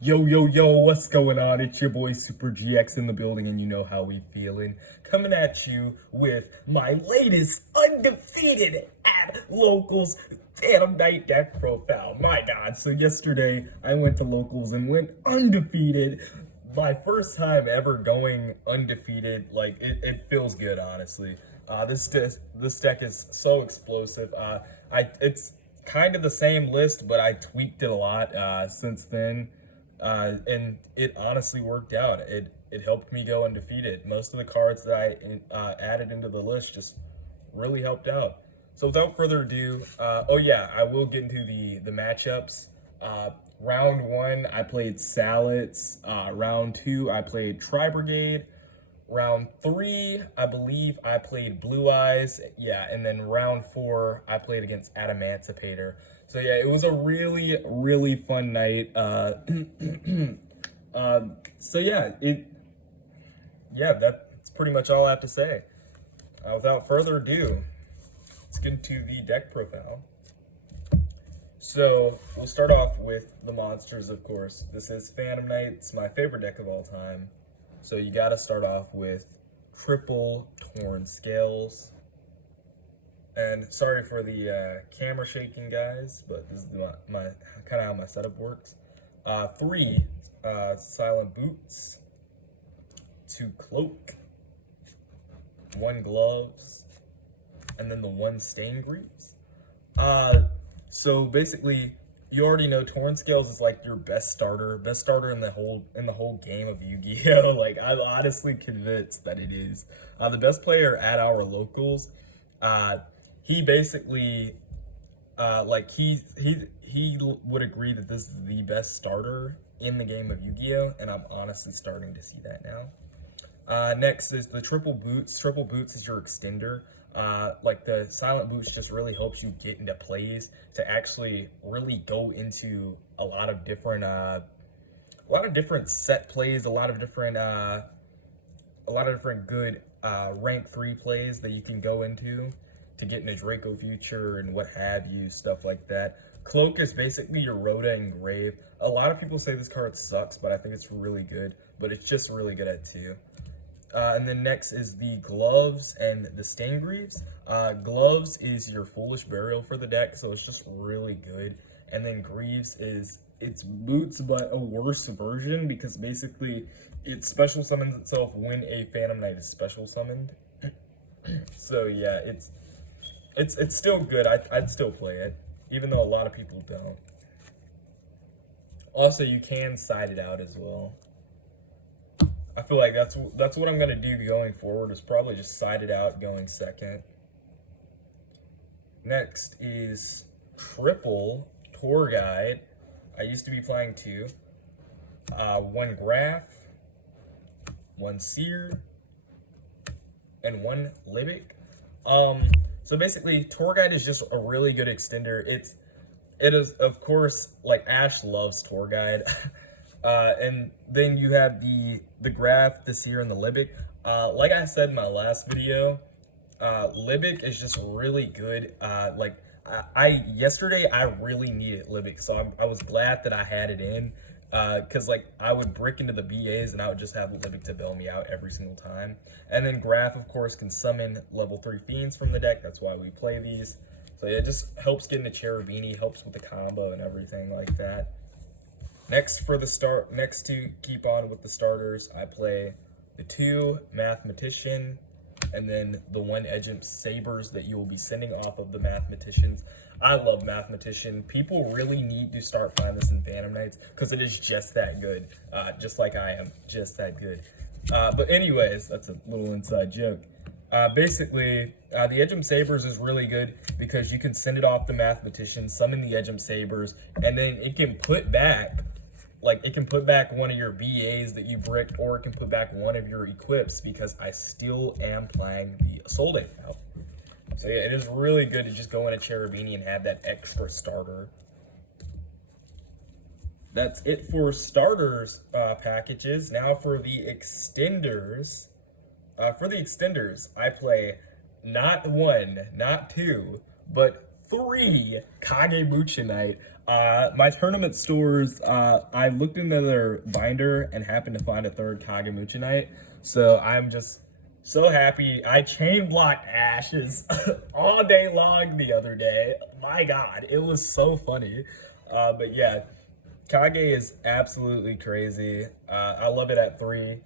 Yo, what's going on? It's your boy Super GX in the building, and you know how we feeling. Coming at you with my latest undefeated at Locals Phantom Knight deck profile. My god, so yesterday I went to Locals and went undefeated. My first time ever going undefeated. Like, it feels good, honestly. This deck is so explosive. It's kind of the same list, but I tweaked it a lot since then. And it honestly worked out. It helped me go undefeated. Most of the cards that I added into the list just really helped out. So without further ado, oh yeah, I will get into the matchups. Round one, I played Salads. Round two, I played Tri Brigade. Round three, I believe I played Blue Eyes. Yeah, and then round four, I played against Adamancipator. So yeah, it was a really fun night. So yeah, that's pretty much all I have to say. Without further ado, let's get into the deck profile. So we'll start off with the monsters, of course. This is Phantom Knight. It's my favorite deck of all time. So you gotta start off with triple Torn Scales. And sorry for the camera shaking, guys, but this is my kind of how my setup works. 3 Silent Boots, 2 Cloak, 1 Gloves, and then the 1 Stain Greaves. So basically, you already know Torn Scales is like your best starter in the whole game of Yu-Gi-Oh. Like, I'm honestly convinced that it is the best player at our locals. He basically he would agree that this is the best starter in the game of Yu-Gi-Oh, and I'm honestly starting to see that now. Next is the Triple Boots. Triple Boots is your extender. Like, the Silent Boots just really helps you get into plays to actually really go into a lot of different set plays, a lot of different good rank 3 plays that you can go into to get into Draco Future and what have you, stuff like that. Cloak is basically your Rhoda Engrave. A lot of people say this card sucks, but I think it's really good, but it's just really good at 2. And then next is the Gloves and the Stain Greaves. Gloves is your Foolish Burial for the deck, so it's just really good. And then Greaves is its Boots, but a worse version, because basically it special summons itself when a Phantom Knight is special summoned. So yeah, it's still good. I'd still play it, even though a lot of people don't. Also, you can side it out as well. I feel like that's what I'm gonna do going forward, is probably just side it out going second. Next is triple Tour Guide. I used to be playing 2. 1 Graph, 1 Seer, and 1 Libic. So basically, Tour Guide is just a really good extender. It is, of course, like, Ash loves Tour Guide. And then you have the Graph, the Seer, and the Libic. Like I said in my last video, Libic is just really good. Yesterday I really needed Libic, so I was glad that I had it in. Because, like, I would brick into the BAs and I would just have Libic to bail me out every single time. And then Graph, of course, can summon level 3 Fiends from the deck. That's why we play these. So it just helps get into Cherubini, helps with the combo and everything like that. Next to keep on with the starters, I play the 2 Mathematician, and then the 1 Edgimp Sabers that you will be sending off of the Mathematicians. I love Mathematician. People really need to start playing this in Phantom Knights, because it is just that good. Just like I am, just that good. But anyways, that's a little inside joke. Basically, the Edgimp Sabers is really good because you can send it off the Mathematician, summon the Edgimp Sabers, and then it can put back, one of your BAs that you bricked, or it can put back one of your equips, because I still am playing the Assault now. So yeah, it is really good to just go into Cherubini and have that extra starter. That's it for starters packages. Now for the extenders. I play not 1, not 2, but 3 Kagebuchi Knight. My tournament stores, I looked into their binder and happened to find a third Kagemucha Knight. So I'm just so happy. I chain blocked Ashes all day long the other day. My God, it was so funny. But yeah, Kage is absolutely crazy. I love it at 3.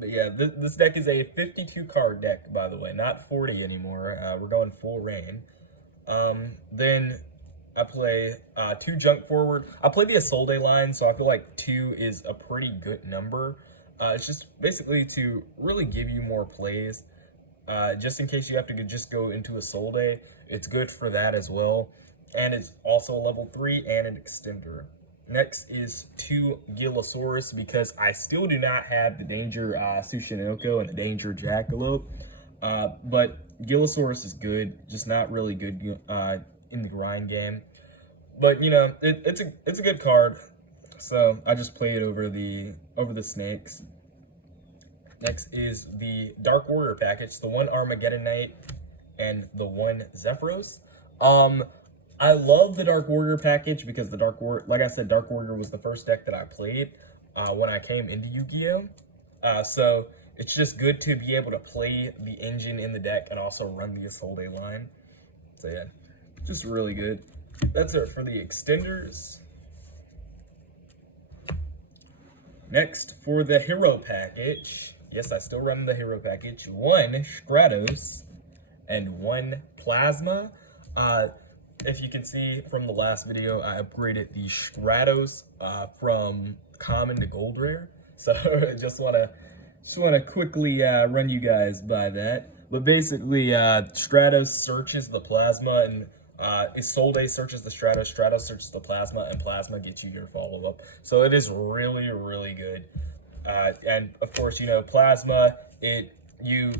But yeah, this deck is a 52 card deck, by the way, not 40 anymore. We're going full rain. Then I play 2 junk forward. I play the Isolde line, so I feel like 2 is a pretty good number. It's just basically to really give you more plays. Just in case you have to just go into Isolde, it's good for that as well. And it's also a level 3 and an extender. Next is 2 Gilosaurus, because I still do not have the Danger Tsuchinoko and the Danger Jackalope. But Gilosaurus is good, just not really good in the grind game. But you know, it's a good card, so I just play it over the snakes. Next is the Dark Warrior package, the 1 Armageddon Knight and the 1 Zephyros. I love the Dark Warrior package because the Dark Warrior, like I said, Dark Warrior was the first deck that I played when I came into Yu-Gi-Oh! So it's just good to be able to play the engine in the deck and also run the Isolde line. So yeah, just really good. That's it for the extenders. Next, for the hero package. Yes, I still run the hero package. 1 Stratos and 1 Plasma. If you can see from the last video, I upgraded the Stratos from common to gold rare. So just wanna quickly run you guys by that. But basically, Stratos searches the Plasma, and Isolde searches the Stratos, Stratos searches the Plasma, and Plasma gets you your follow-up. So it is really, really good. And of course, you know, Plasma, you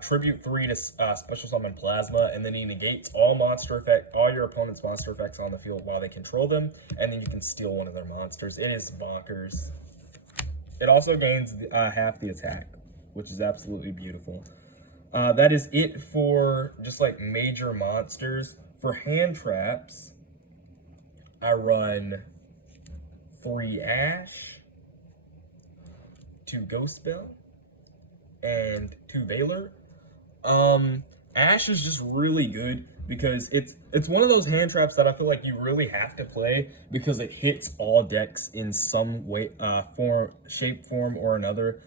tribute 3 to special summon Plasma, and then he negates all your opponent's monster effects on the field while they control them, and then you can steal one of their monsters. It is bonkers. It also gains half the attack, which is absolutely beautiful. That is it for just like major monsters. For hand traps, I run 3 Ash, 2 Ghost Spell, and 2 Valor. Ash is just really good because it's one of those hand traps that I feel like you really have to play because it hits all decks in some way, shape, form, or another.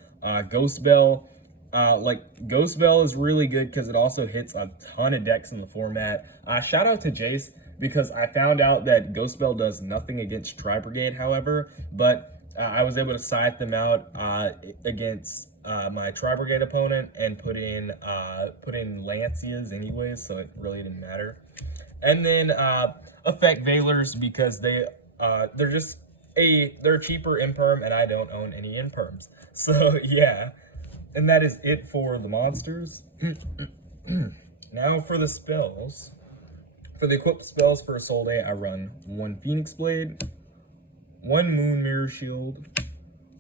Ghost Bell, Ghost Bell is really good because it also hits a ton of decks in the format. Shout out to Jace, because I found out that Ghost Bell does nothing against Tri-Brigade, however, but I was able to scythe them out against my Tri-Brigade opponent and put in Lancias anyways, so it really didn't matter. And then Effect Valors, because they're cheaper Imperm, and I don't own any Imperms. So yeah, and that is it for the monsters. Now for the spells. For the equipped spells for Isolde, I run 1 Phoenix Blade, 1 Moon Mirror Shield,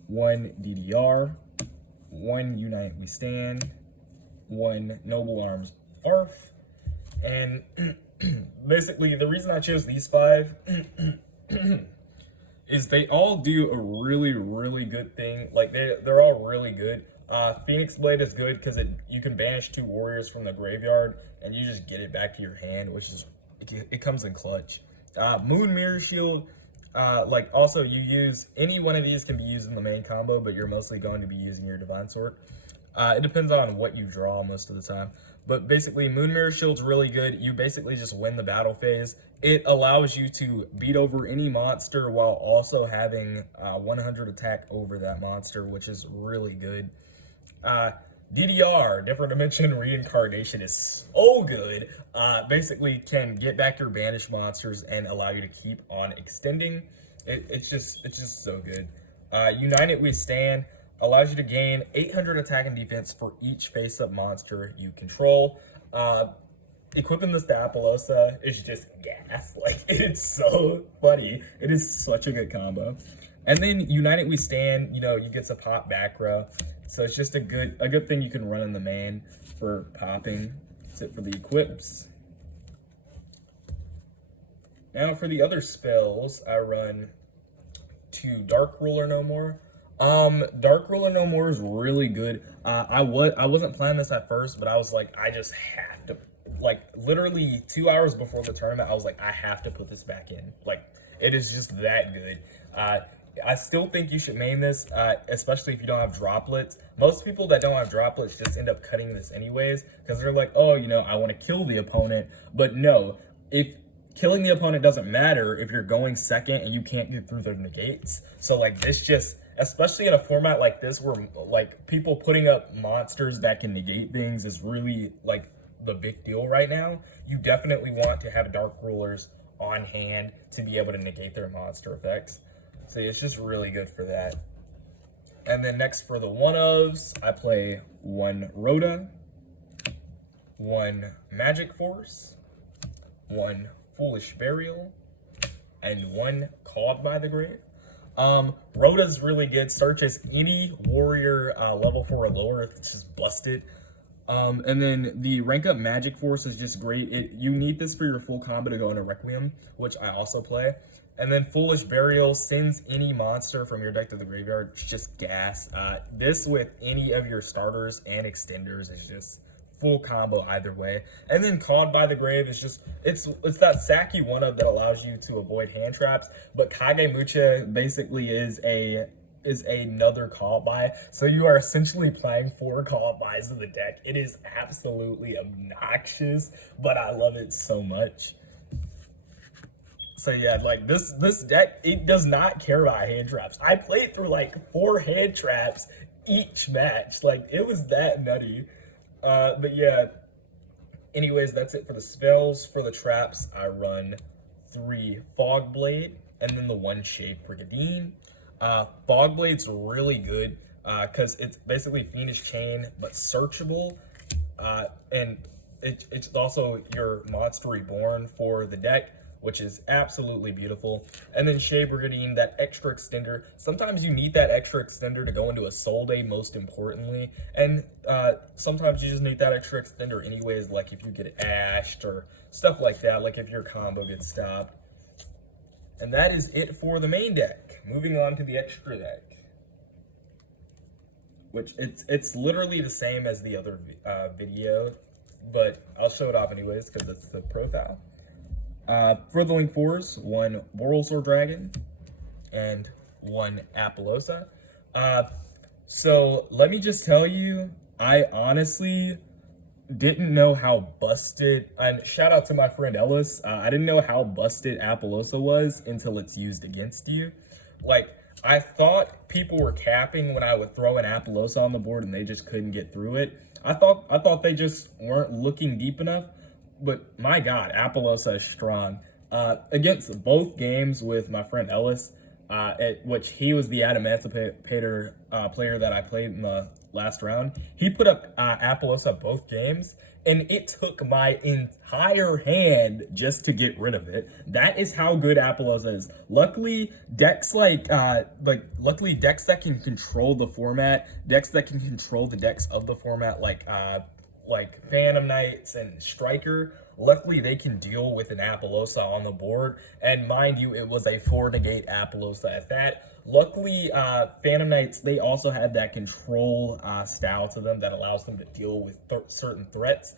1 DDR, 1 Unite We Stand, 1 Noble Arms Arf, and basically the reason I chose these 5 is they all do a really, really good thing. Like they're all really good. Phoenix Blade is good because you can banish 2 warriors from the graveyard and you just get it back to your hand, which is it comes in clutch. Moon Mirror Shield, also you use any one of these can be used in the main combo, but you're mostly going to be using your Divine Sword. It depends on what you draw most of the time. But basically, Moon Mirror Shield's really good. You basically just win the battle phase. It allows you to beat over any monster while also having 100 attack over that monster, which is really good. DDR, Different Dimension Reincarnation, is so good. Basically can get back your banished monsters and allow you to keep on extending. It's just so good. United We Stand allows you to gain 800 attack and defense for each face-up monster you control. Equipping this to Apollosa is just gas. Like, it's so funny. It is such a good combo. And then United We Stand, you get to pop back row. So it's just a good thing you can run in the main for popping. That's it for the equips. Now for the other spells, I run to Dark Ruler No More. Dark Ruler No More is really good. I wasn't planning this at first, but I was like, I just have to, like, literally 2 hours before the tournament, I was like, I have to put this back in. Like, it is just that good. I still think you should main this, especially if you don't have droplets. Most people that don't have droplets just end up cutting this anyways, because they're like, oh, you know, I want to kill the opponent. But no, if killing the opponent doesn't matter if you're going second and you can't get through their negates. So like this just, especially in a format like this where like people putting up monsters that can negate things is really like the big deal right now. You definitely want to have Dark Rulers on hand to be able to negate their monster effects. So it's just really good for that. And then next for the one-ofs, I play one Rhoda, one Magic Force, one Foolish Burial, and one Called by the Grave. Rhoda's really good. Searches any warrior level 4 or lower. It's just busted. And then the rank up Magic Force is just great. You need this for your full combo to go into Requiem, which I also play. And then Foolish Burial sends any monster from your deck to the graveyard. It's just gas. This with any of your starters and extenders is just full combo either way. And then Called by the Grave is just, it's that sacky one-up that allows you to avoid hand traps. But Kagemucha basically is another call by. So you are essentially playing 4 call bys in the deck. It is absolutely obnoxious, but I love it so much. So yeah, like this deck, it does not care about hand traps. I played through like 4 hand traps each match. Like it was that nutty. But yeah, anyways, that's it for the spells. For the traps, I run 3 Fogblade and then the 1 Shade Brigadine. Fogblade's really good because it's basically Fiendish Chain, but searchable. And it's also your Monster Reborn for the deck, which is absolutely beautiful. And then Shade Brigadine, that extra extender. Sometimes you need that extra extender to go into a Soul Day, most importantly. And sometimes you just need that extra extender anyways, like if you get ashed or stuff like that, like if your combo gets stopped. And that is it for the main deck. Moving on to the extra deck, which it's literally the same as the other video, but I'll show it off anyways because it's the profile. For the Link 4s, 1 Borrelsword Dragon and 1 Apollousa. So let me just tell you, I honestly didn't know how busted, and shout out to my friend Ellis, I didn't know how busted Apollousa was until it's used against you. Like, I thought people were capping when I would throw an Apollousa on the board and they just couldn't get through it. I thought they just weren't looking deep enough, but my God, Apollousa is strong. Against both games with my friend Ellis, which he was the Adamantipator player that I played in the last round, he put up Apollousa both games, and it took my entire hand just to get rid of it. That is how good Apollousa is. Luckily, decks luckily decks that can control the format, decks that can control the decks of the format, like Phantom Knights and Striker, luckily they can deal with an Apollousa on the board. And mind you, it was a 4 negate Apollousa at that. Luckily, Phantom Knights, they also have that control style to them that allows them to deal with certain threats.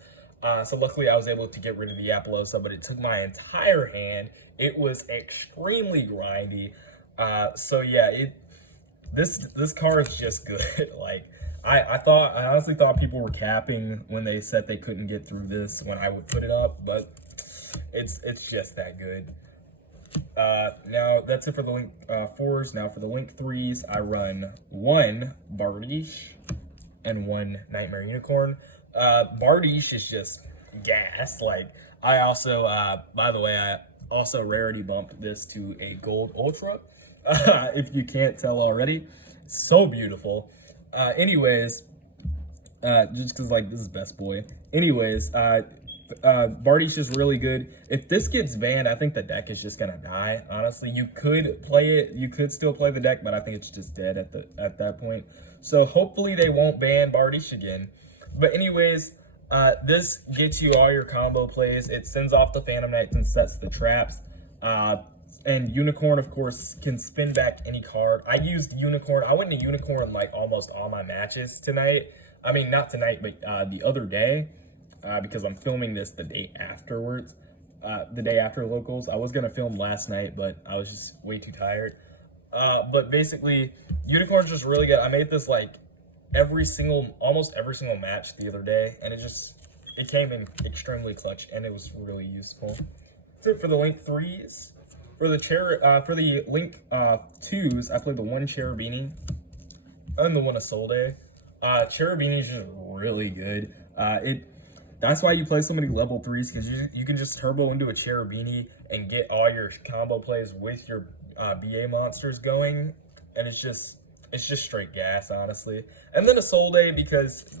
So luckily I was able to get rid of the Apollousa, but it took my entire hand. It was extremely grindy. So yeah, this card is just good. Like, I honestly thought people were capping when they said they couldn't get through this when I would put it up, but it's just that good. Now that's it for the Link 4s. Now for the Link 3s, I run 1 Bardiche and 1 Nightmare Unicorn. Bardiche is just gas. Like, I also, by the way, I also rarity bumped this to a Gold Ultra. If you can't tell already, so beautiful. Anyways, just because, like, this is best boy. Anyways, Bardiche is really good. If this gets banned, I think the deck is just gonna die. Honestly, you could play it. You could still play the deck, but I think it's just dead at that point. So hopefully they won't ban Bardiche again. But anyways, this gets you all your combo plays. It sends off the Phantom Knights and sets the traps. And Unicorn, of course, can spin back any card. I used Unicorn. I went to Unicorn like almost all my matches tonight. I mean, not tonight, but the other day, because I'm filming this the day afterwards, the day after locals. I was gonna film last night, but I was just way too tired. But basically, Unicorn's just really good. I made this like almost every single match the other day, and it came in extremely clutch, and it was really useful. That's it for the Link 3s. For the Link 2s, I played the one Cherubini and the one Isolde. Cherubini is just really good. That's why you play so many level 3s, because you can just turbo into a Cherubini and get all your combo plays with your BA monsters going, and it's just straight gas, honestly. And then Isolde, because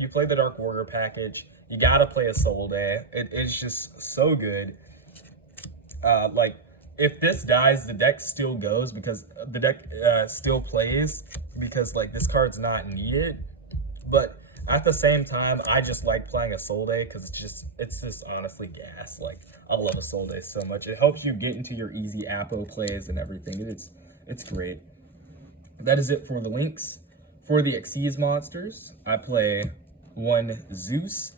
you play the Dark Warrior package, you gotta play Isolde. It's just so good. Like, if this dies, the deck still goes, because the deck still plays, because like this card's not needed. But at the same time, I just like playing Isolde because it's just honestly gas. Like, I love Isolde so much. It helps you get into your easy Apo plays and everything. It's great. That is it for the Links. For the Xyz monsters, I play one Zeus.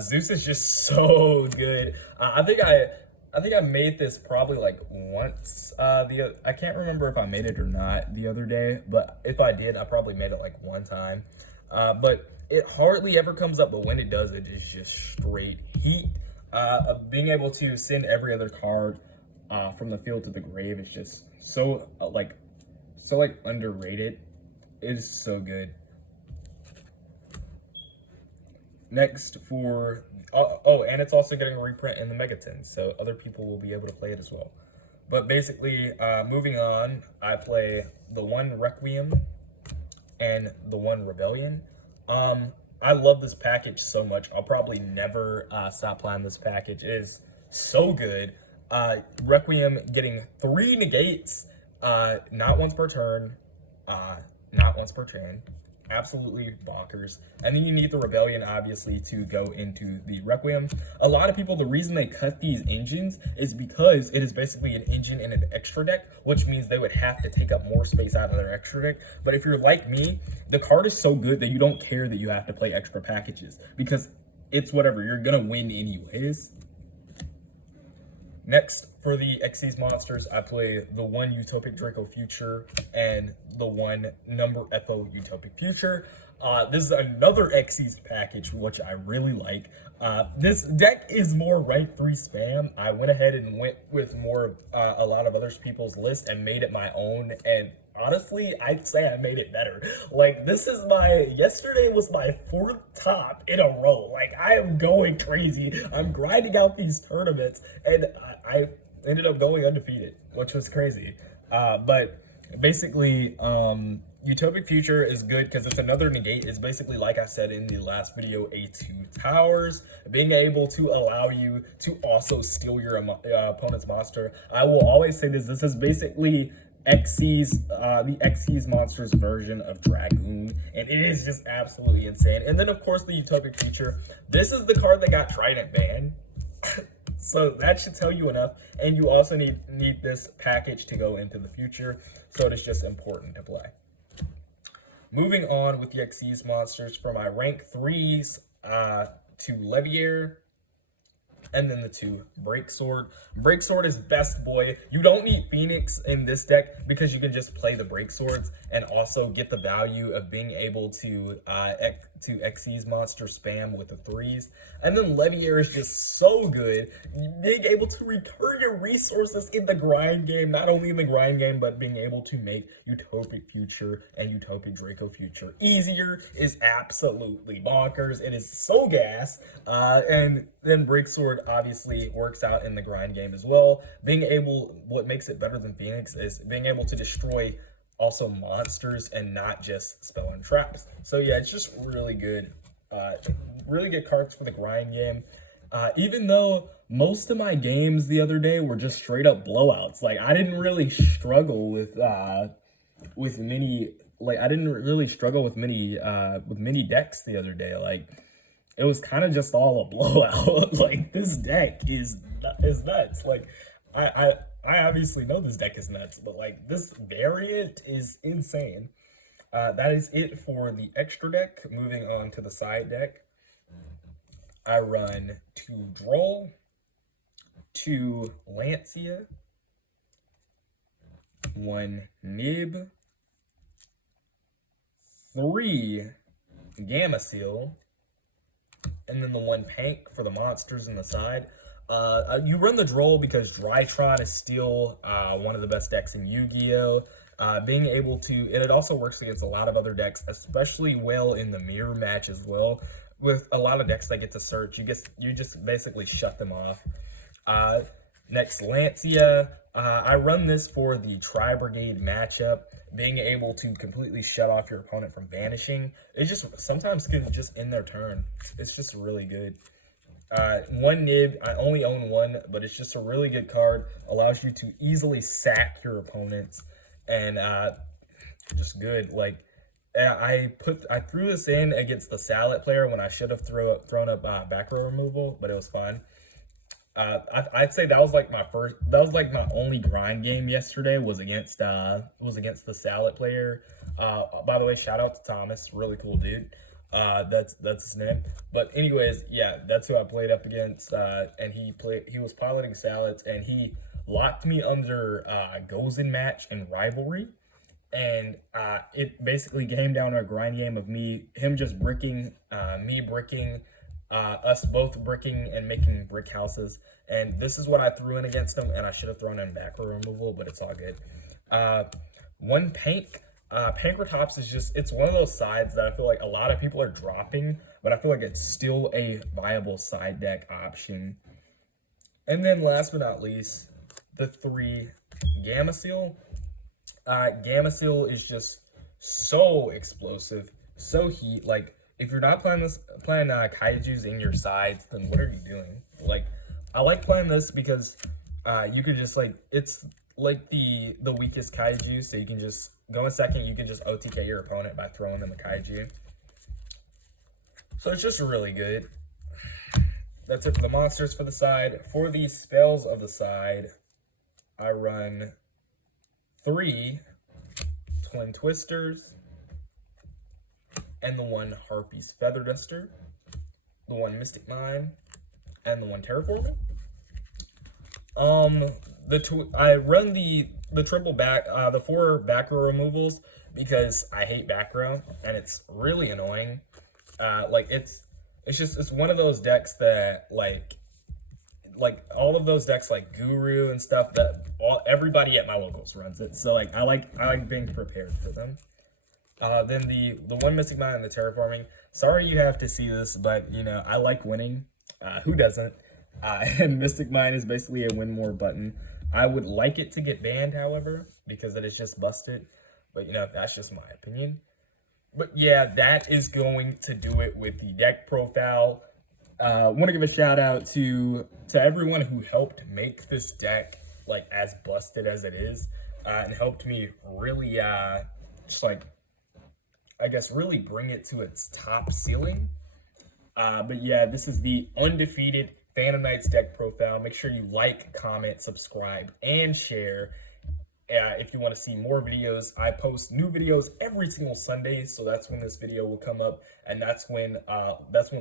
Zeus is just so good. I think I made this probably like once. I can't remember if I made it or not the other day, but if I did, I probably made it like one time. But it hardly ever comes up, but when it does, it is just straight heat. Being able to send every other card from the field to the grave is just so underrated. It is so good. Next for and it's also getting a reprint in the Megatons, so other people will be able to play it as well. But basically, moving on, I play the one Requiem and the one Rebellion. I love this package so much. I'll probably never stop playing this package. It is so good. Requiem getting 3 negates, not once per turn, not once per turn. Absolutely bonkers. And then you need the Rebellion, obviously, to go into the Requiem. A lot of people, the reason they cut these engines is because it is basically an engine in an extra deck, which means they would have to take up more space out of their extra deck. But if you're like me, the card is so good that you don't care that you have to play extra packages, because it's whatever, you're gonna win anyways. Next, for the Xyz monsters, I play the one Utopic Draco Future and the one Number FO Utopic Future. This is another Xyz package, which I really like. This deck is more rank 3 spam. I went ahead and went with a lot of other people's list and made it my own, and honestly, I'd say I made it better. Like, yesterday was my 4th top in a row. Like, I am going crazy. I'm grinding out these tournaments, and I ended up going undefeated, which was crazy. But basically, Utopic Future is good because it's another negate. It's basically, like I said in the last video, A2 Towers, being able to allow you to also steal your opponent's monster. I will always say this is basically the Xyz monsters version of Dragoon, and it is just absolutely insane. And then, of course, the Utopic Future. This is the card that got Trident banned. So that should tell you enough. And you also need this package to go into the future, so it is just important to play. Moving on with the Xyz monsters, for my rank 3s, to Leviair, and then the 2 Breaksword. Breaksword is best boy. You don't need Phoenix in this deck because you can just play the Breakswords and also get the value of being able to Xyz monster spam with the 3s. And then Leviair is just so good. Being able to return your resources in the grind game, not only in the grind game, but being able to make Utopic Future and Utopic Draco Future easier is absolutely bonkers. It is so gas. And then Breaksword obviously works out in the grind game as well. What makes it better than Phoenix is being able to destroy also monsters and not just spell and traps. So yeah, it's just really good. Really good cards for the grind game. Even though most of my games the other day were just straight up blowouts. Like, I didn't really struggle with many. Like, I didn't really struggle with many decks the other day. Like, it was kind of just all a blowout. Like, this deck is nuts. Like, I obviously know this deck is nuts, but like this variant is insane. That is it for the extra deck. Moving on to the side deck. I run 2 Droll, 2 Lancia, 1 Nib, 3 Gameciel, and then the 1 Pank for the monsters in the side. You run the Droll because Drytron is still one of the best decks in Yu-Gi-Oh! Being able to, and it also works against a lot of other decks, especially well in the mirror match as well. With a lot of decks that get to search, you just basically shut them off. Next, Lancia. I run this for the Tri-Brigade matchup. Being able to completely shut off your opponent from vanishing. It just sometimes can just end their turn. It's just really good. 1 Nib, I only own 1, but it's just a really good card. Allows you to easily sack your opponents, and just good. Like I threw this in against the Salad player when I should have thrown up back row removal, but it was fine. I'd say that was like my only grind game yesterday was against the Salad player. By the way, shout out to Thomas, really cool dude. That's his name. But anyways, yeah, that's who I played up against. And he was piloting Salads, and he locked me under Gozen match and rivalry. And it basically came down to a grind game of him just bricking, me bricking, us both bricking and making brick houses. And this is what I threw in against him, and I should have thrown in back row removal, but it's all good. 1 Pank. Pankratops is just, it's one of those sides that I feel like a lot of people are dropping, but I feel like it's still a viable side deck option. And then last but not least, the 3 Gameciel. Gameciel is just so explosive, so heat. Like, if you're not playing Kaijus in your sides, then what are you doing? Like, I like playing this because you could just, like, it's like the weakest Kaiju, so you can just go in second, you can just OTK your opponent by throwing in the Kaiju. So it's just really good. That's it for the monsters for the side. For the spells of the side, I run 3 Twin Twisters, and the 1 Harpy's Feather Duster, the 1 Mystic Mine, and the 1 Terraforming. I run the triple back, the 4 back row removals because I hate back row, and it's really annoying. Like it's one of those decks that like all of those decks like Guru and stuff that everybody at my locals runs it. So like I like being prepared for them. Then the 1 Mystic Mine and the Terraforming. Sorry you have to see this, but you know I like winning. Who doesn't? And Mystic Mine is basically a win more button. I would like it to get banned, however, because it is just busted. But you know that's just my opinion. But yeah, that is going to do it with the deck profile. Want to give a shout out to everyone who helped make this deck like as busted as it is, and helped me really just like I guess really bring it to its top ceiling. But yeah, this is the undefeated Phantom Knights deck profile. Make sure you like, comment, subscribe, and share. If you want to see more videos, I post new videos every single Sunday, so that's when this video will come up, and that's when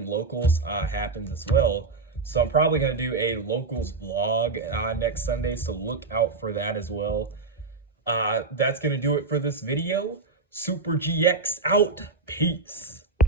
locals happens as well. So I'm probably gonna do a locals vlog next Sunday, so look out for that as well. That's gonna do it for this video. Super GX out. Peace.